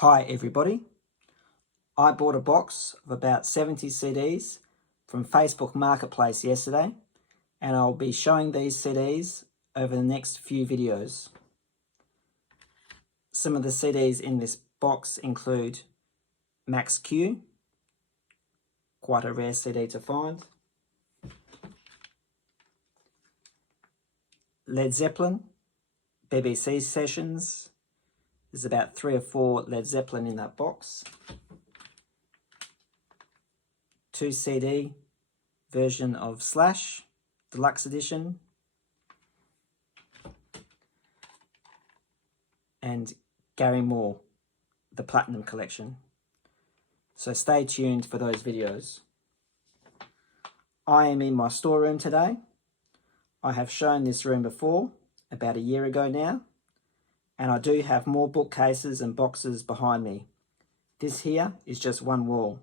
Hi everybody, I bought a box of about 70 CDs from Facebook Marketplace yesterday, and I'll be showing these CDs over the next few videos. Some of the CDs in this box include Max Q, quite a rare CD to find, Led Zeppelin, BBC Sessions. There's about 3 or 4 Led Zeppelin in that box. 2 CD version of Slash, Deluxe Edition, and Gary Moore, the Platinum Collection. So stay tuned for those videos. I am in my storeroom today. I have shown this room before, about a year ago now, and I do have more bookcases and boxes behind me. This here is just one wall.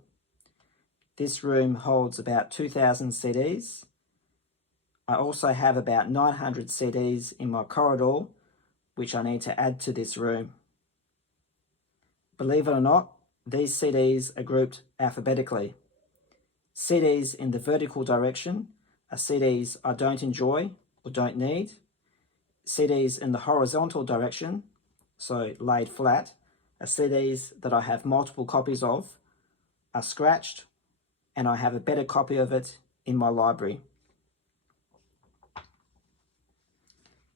This room holds about 2,000 CDs. I also have about 900 CDs in my corridor, which I need to add to this room. Believe it or not, these CDs are grouped alphabetically. CDs in the vertical direction are CDs I don't enjoy or don't need. CDs in the horizontal direction, so laid flat, are CDs that I have multiple copies of, are scratched, and I have a better copy of it in my library.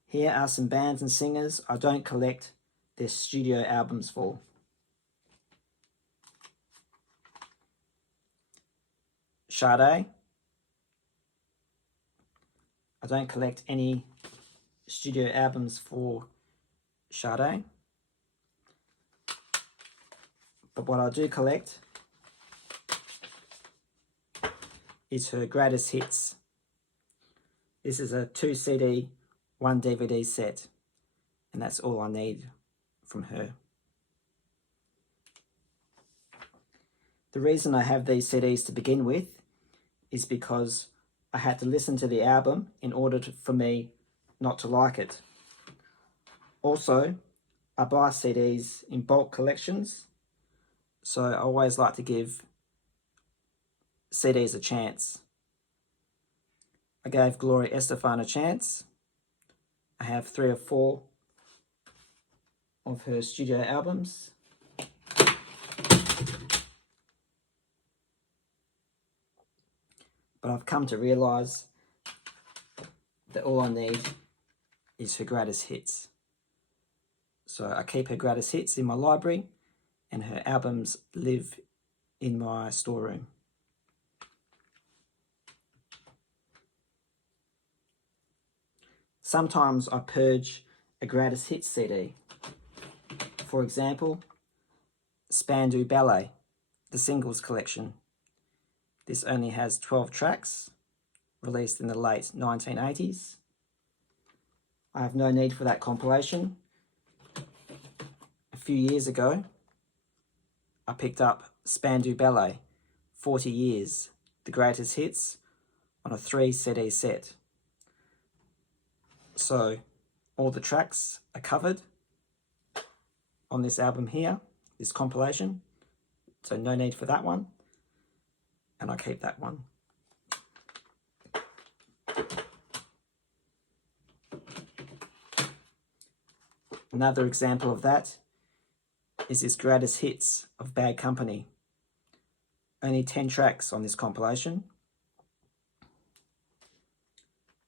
Here are some bands and singers I don't collect their studio albums for. Sade. I don't collect any studio albums for Sade. But what I do collect is her greatest hits. This is a 2 CD, 1 DVD set, and that's all I need from her. The reason I have these CDs to begin with is because I had to listen to the album in order for me not to like it. Also, I buy CDs in bulk collections, so I always like to give CDs a chance. I gave Gloria Estefan a chance. I have 3 or 4 of her studio albums. But I've come to realise that all I need is her greatest hits. So I keep her greatest hits in my library, and her albums live in my storeroom. Sometimes I purge a greatest hits CD. For example, Spandau Ballet, the singles collection. This only has 12 tracks, released in the late 1980s. I have no need for that compilation. A few years ago, I picked up Spandau Ballet, 40 Years, the greatest hits, on a 3 CD set. So all the tracks are covered on this album here, this compilation. So no need for that one. And I keep that one. Another example of that is this greatest hits of Bad Company. Only 10 tracks on this compilation.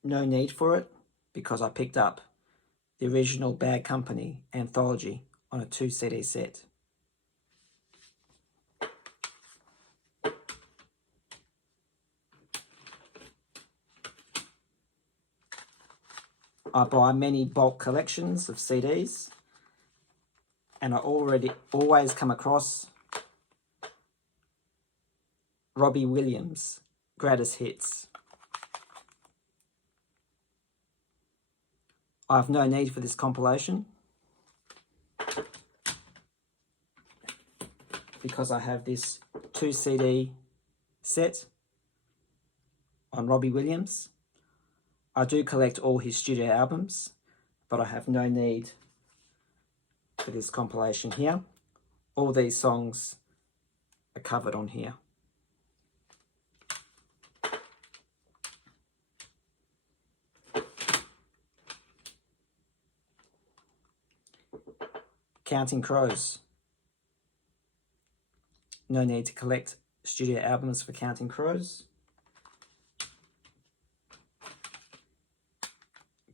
No need for it because I picked up the original Bad Company anthology on a 2 CD set. I buy many bulk collections of CDs, and I always come across Robbie Williams' greatest hits. I have no need for this compilation because I have this 2 CD set on Robbie Williams. I do collect all his studio albums, but I have no need for this compilation here. All these songs are covered on here. Counting Crows. No need to collect studio albums for Counting Crows,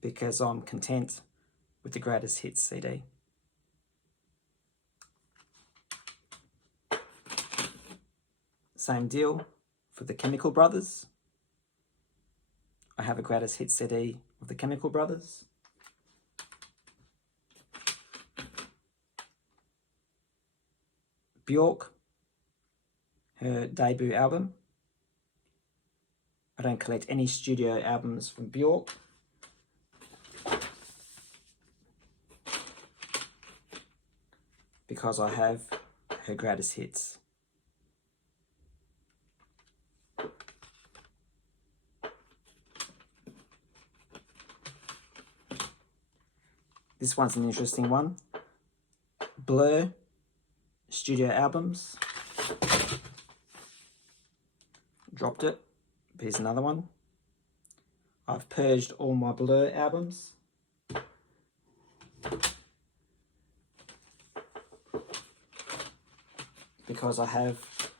because I'm content with the Greatest Hits CD. Same deal for the Chemical Brothers. I have a Greatest Hits CD of the Chemical Brothers. Bjork, her debut album. I don't collect any studio albums from Bjork. Because I have her Greatest Hits. This one's an interesting one. Blur studio albums. Dropped it. Here's another one. I've purged all my Blur albums. Because I have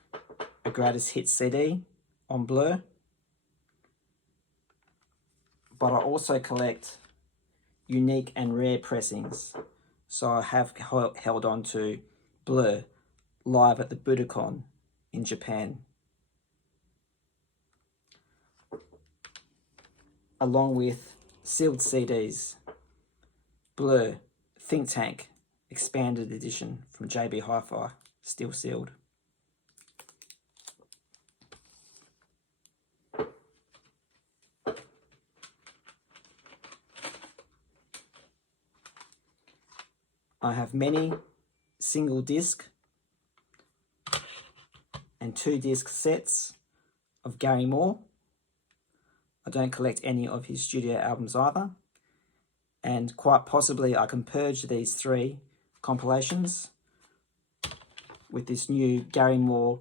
a Greatest Hits CD on Blur. But I also collect unique and rare pressings. So I have held on to Blur live at the Budokan in Japan. Along with sealed CDs. Blur Think Tank Expanded Edition from JB Hi-Fi, still sealed. I have many single disc and 2-disc sets of Gary Moore. I don't collect any of his studio albums either. And quite possibly I can purge these 3 compilations with this new Gary Moore,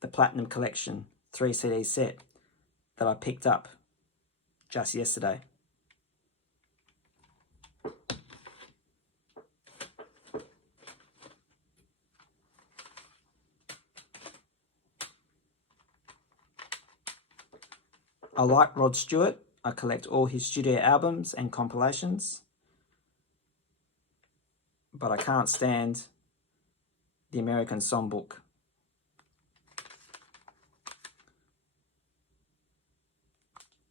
the Platinum Collection 3 CD set that I picked up just yesterday. I like Rod Stewart. I collect all his studio albums and compilations. But I can't stand the American Songbook.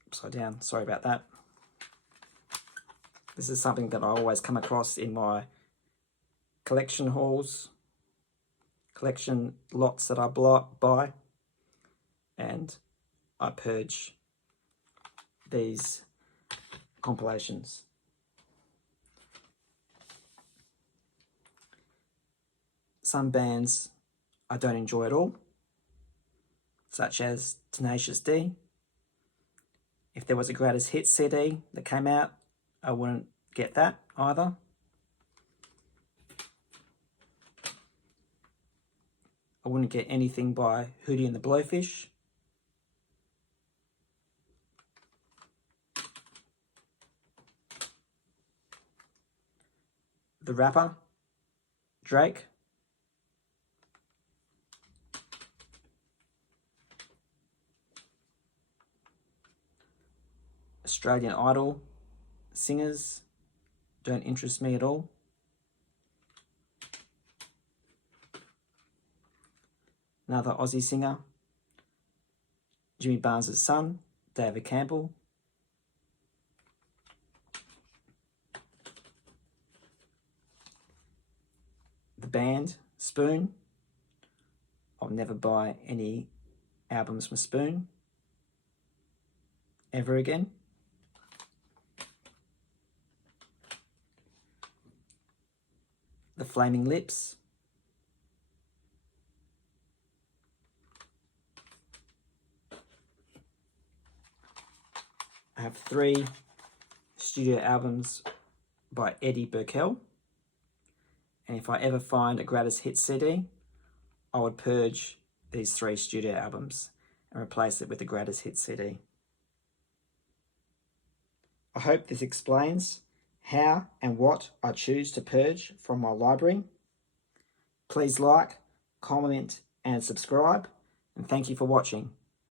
Upside down, sorry about that. This is something that I always come across in my collection hauls, collection lots that I buy, and I purge these compilations. Some bands I don't enjoy at all, such as Tenacious D. If there was a Greatest Hits CD that came out, I wouldn't get that either. I wouldn't get anything by Hootie and the Blowfish. The rapper, Drake. Australian Idol singers don't interest me at all. Another Aussie singer, Jimmy Barnes' son, David Campbell. The band, Spoon. I'll never buy any albums from Spoon ever again. The Flaming Lips. I have 3 studio albums by Eddie Burkell. And if I ever find a greatest hits CD, I would purge these 3 studio albums and replace it with the greatest hits CD. I hope this explains how and what I choose to purge from my library. Please like, comment and subscribe, and thank you for watching.